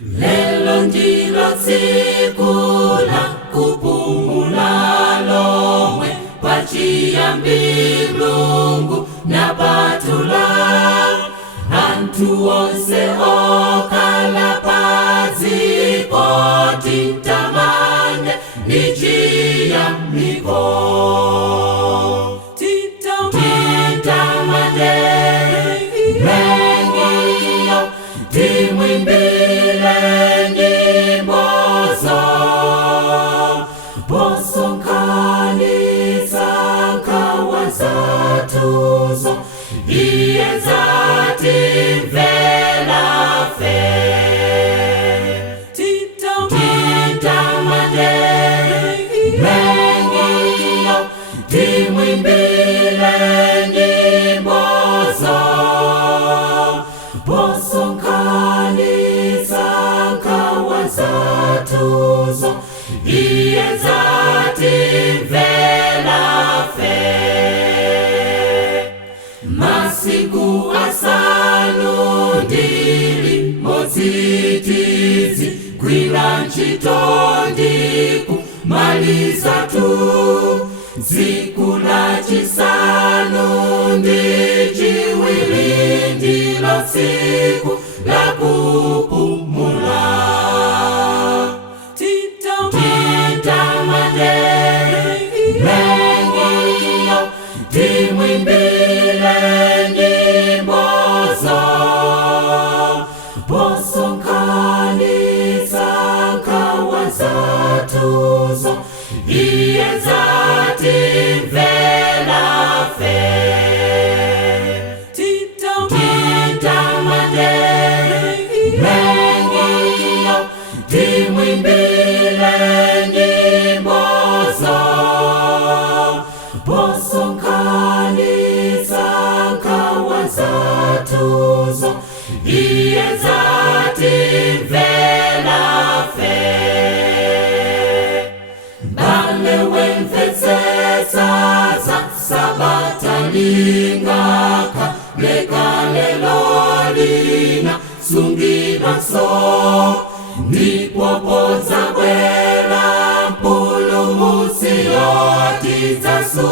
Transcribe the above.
Lelo ndilo siku la kupumula lomwe pachiyambi Mulungu napatula anthu onse okhala padziko titamande ndi chiyamiko titamande mengiyo timwimbile nyimbozo posonkhaniza nkhawa zathuzo iye zatimvera fe titamande mengiyo timwimbile nyimbozo posonkhaniza nkhawa zathuzo iye zatimvera fe masiku asanu ndili mozitizi gwira ntchito ndikumaliza tu tsiku lachisanu ndi chiwiri ndilo tsiku la kupumula titamande mengiyo timwimbile nyimbozo posonkhaniza nkhawa zathuzo iye zatimvera fe titamande mengiyo timwimbile nyimbozo posonkhaniza nkhawa zathuzo iye zatimvera fe bale wemvetsetsa za sabata lingakha lekalelo lina sungidwa so ndipo podzabwera mpulumutsi yotidzasu